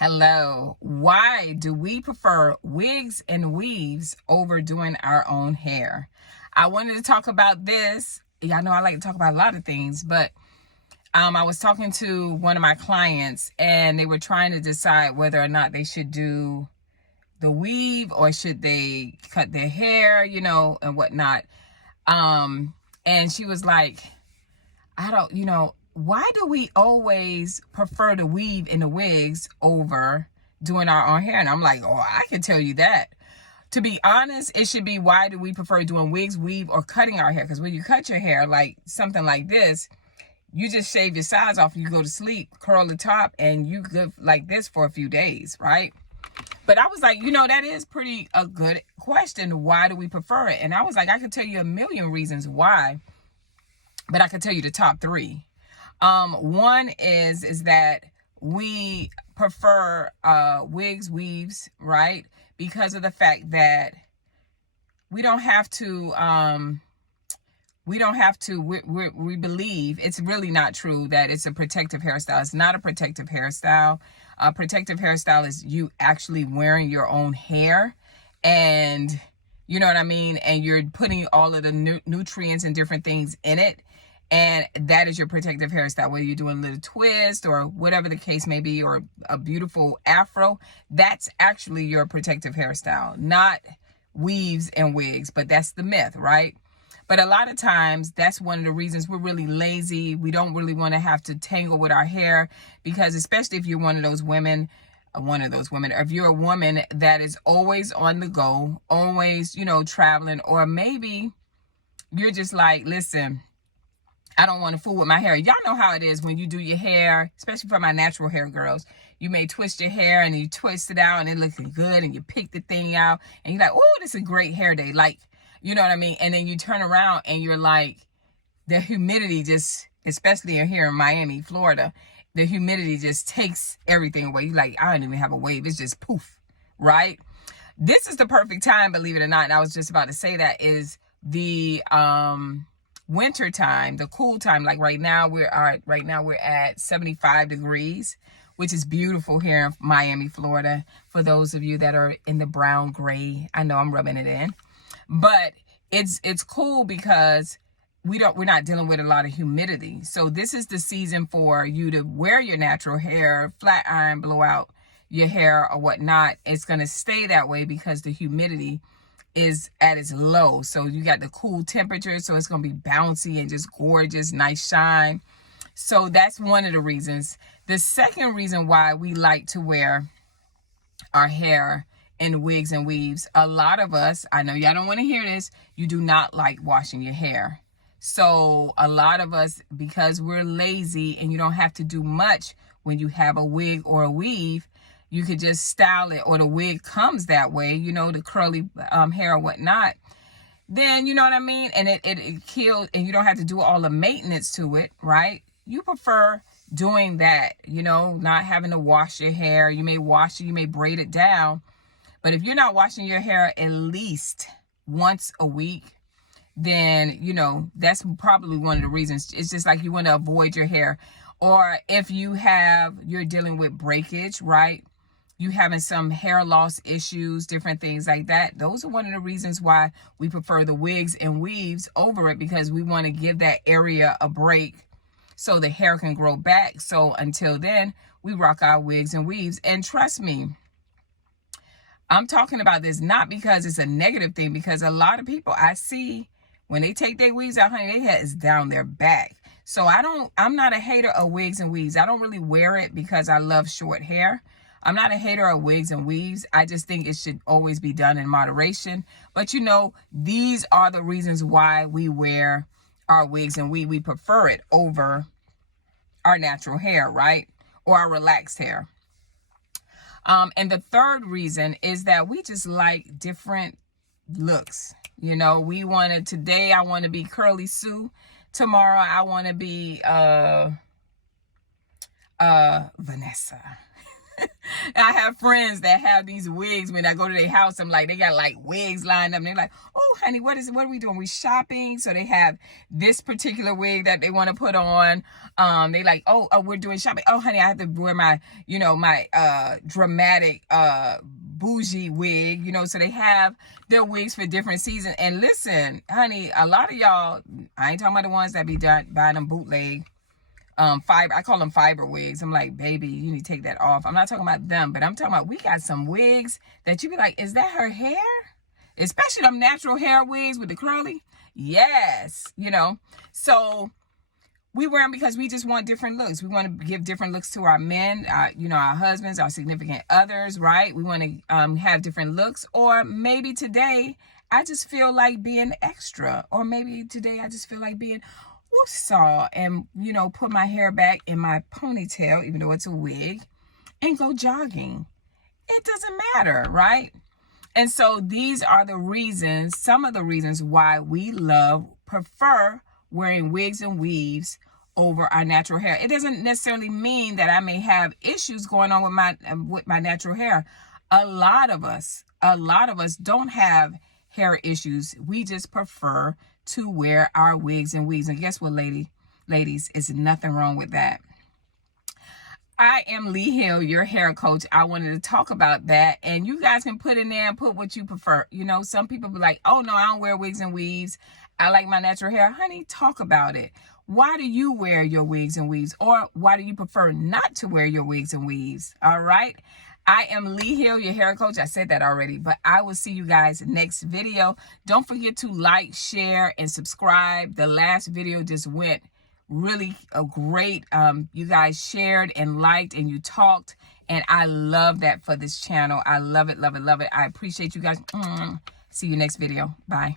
Hello. Why do we prefer wigs and weaves over doing our own hair? I wanted to talk about this. Y'all know I like to talk about a lot of things, but I was talking to one of my clients and they were trying to decide whether or not they should do the weave or should they cut their hair, and whatnot. And she was like, why do we always prefer to weave in the wigs over doing our own hair? And I'm like, oh, I can tell you that. To be honest, it should be, why do we prefer doing wigs, weave, or cutting our hair? Because when you cut your hair, like something like this, you just shave your sides off and you go to sleep, curl the top, and you live like this for a few days, right? But I was like, that is a good question. Why do we prefer it? And I was like, I could tell you a million reasons why, but I could tell you the top three. One is that we prefer wigs, weaves, right? Because of the fact that we don't have to, we believe, it's really not true that it's a protective hairstyle. It's not a protective hairstyle. A protective hairstyle is you actually wearing your own hair, and you know what I mean? And you're putting all of the nutrients and different things in it. And that is your protective hairstyle, whether you're doing a little twist or whatever the case may be, or a beautiful afro. That's actually your protective hairstyle, not weaves and wigs. But that's the myth, right? But a lot of times, that's one of the reasons we're really lazy. We don't really want to have to tangle with our hair, because especially if you're one of those women, or if you're a woman that is always on the go, always, traveling, or maybe you're just like, listen, I don't want to fool with my hair. Y'all know how it is when you do your hair, especially for my natural hair girls. You may twist your hair and you twist it out and it looks good, and you pick the thing out and you're like, oh, this is a great hair day. Like, you know what I mean? And then you turn around and you're like, the humidity just, especially here in Miami, Florida, the humidity just takes everything away. You're like, I don't even have a wave. It's just poof, right? This is the perfect time, believe it or not. And I was just about to say that is the, winter time, the cool time. Like right now we're at 75 degrees, which is beautiful here in Miami, Florida. For those of you that are in the brown gray, I know I'm rubbing it in, but it's cool because we're not dealing with a lot of humidity. So this is the season for you to wear your natural hair, flat iron, blow out your hair or whatnot. It's going to stay that way because the humidity is at its low. So you got the cool temperature, so it's going to be bouncy and just gorgeous, nice shine. So that's one of the reasons. The second reason why we like to wear our hair in wigs and weaves, a lot of us, I know y'all don't want to hear this, you do not like washing your hair. So a lot of us, because we're lazy and you don't have to do much when you have a wig or a weave, you could just style it, or the wig comes that way, the curly hair or whatnot. Then, you know what I mean? And it kills, and you don't have to do all the maintenance to it, right? You prefer doing that, not having to wash your hair. You may wash it, you may braid it down. But if you're not washing your hair at least once a week, then, that's probably one of the reasons. It's just like you want to avoid your hair. Or if you're dealing with breakage, right? You having some hair loss issues, different things like that. Those are one of the reasons why we prefer the wigs and weaves over it, because we want to give that area a break so the hair can grow back. So until then, we rock our wigs and weaves. And trust me, I'm talking about this not because it's a negative thing, because a lot of people I see, when they take their weaves out, honey, their hair is down their back. So I'm not a hater of wigs and weaves. I don't really wear it because I love short hair. I'm not a hater of wigs and weaves. I just think it should always be done in moderation. But these are the reasons why we wear our wigs and we prefer it over our natural hair, right? Or our relaxed hair. And the third reason is that we just like different looks. Today I want to be Curly Sue. Tomorrow I want to be Vanessa. I have friends that have these wigs. When I go to their house, I'm like, they got like wigs lined up. And they're like, oh, honey, what are we doing? We shopping. So they have this particular wig that they want to put on. They like, oh, we're doing shopping. Oh, honey, I have to wear my, my dramatic bougie wig, so they have their wigs for different seasons. And listen, honey, a lot of y'all, I ain't talking about the ones that be buying them bootleg fiber. I call them fiber wigs. I'm like, baby, you need to take that off. I'm not talking about them, but I'm talking about, we got some wigs that you be like, is that her hair? Especially them natural hair wigs with the curly. Yes, so we wear them because we just want different looks. We want to give different looks to our men, our husbands, our significant others, right? We want to have different looks. Or maybe today I just feel like being extra. Or maybe today I just feel like being woosah and, put my hair back in my ponytail, even though it's a wig, and go jogging. It doesn't matter, right? And so these are the reasons, some of the reasons why we prefer wearing wigs and weaves over our natural hair. It doesn't necessarily mean that I may have issues going on with my natural hair. A lot of us don't have hair issues. We just prefer to wear our wigs and weaves. And guess what, ladies, it's nothing wrong with that. I am Lee Hill, your hair coach. I wanted to talk about that. And you guys can put in there and put what you prefer. Some people be like, oh no, I don't wear wigs and weaves. I like my natural hair. Honey, talk about it. Why do you wear your wigs and weaves? Or why do you prefer not to wear your wigs and weaves? All right. I am Lee Hill, your hair coach. I said that already, but I will see you guys next video. Don't forget to like, share, and subscribe. The last video just went really great. You guys shared and liked and you talked, and I love that for this channel. I love it, love it, love it. I appreciate you guys. See you next video. Bye.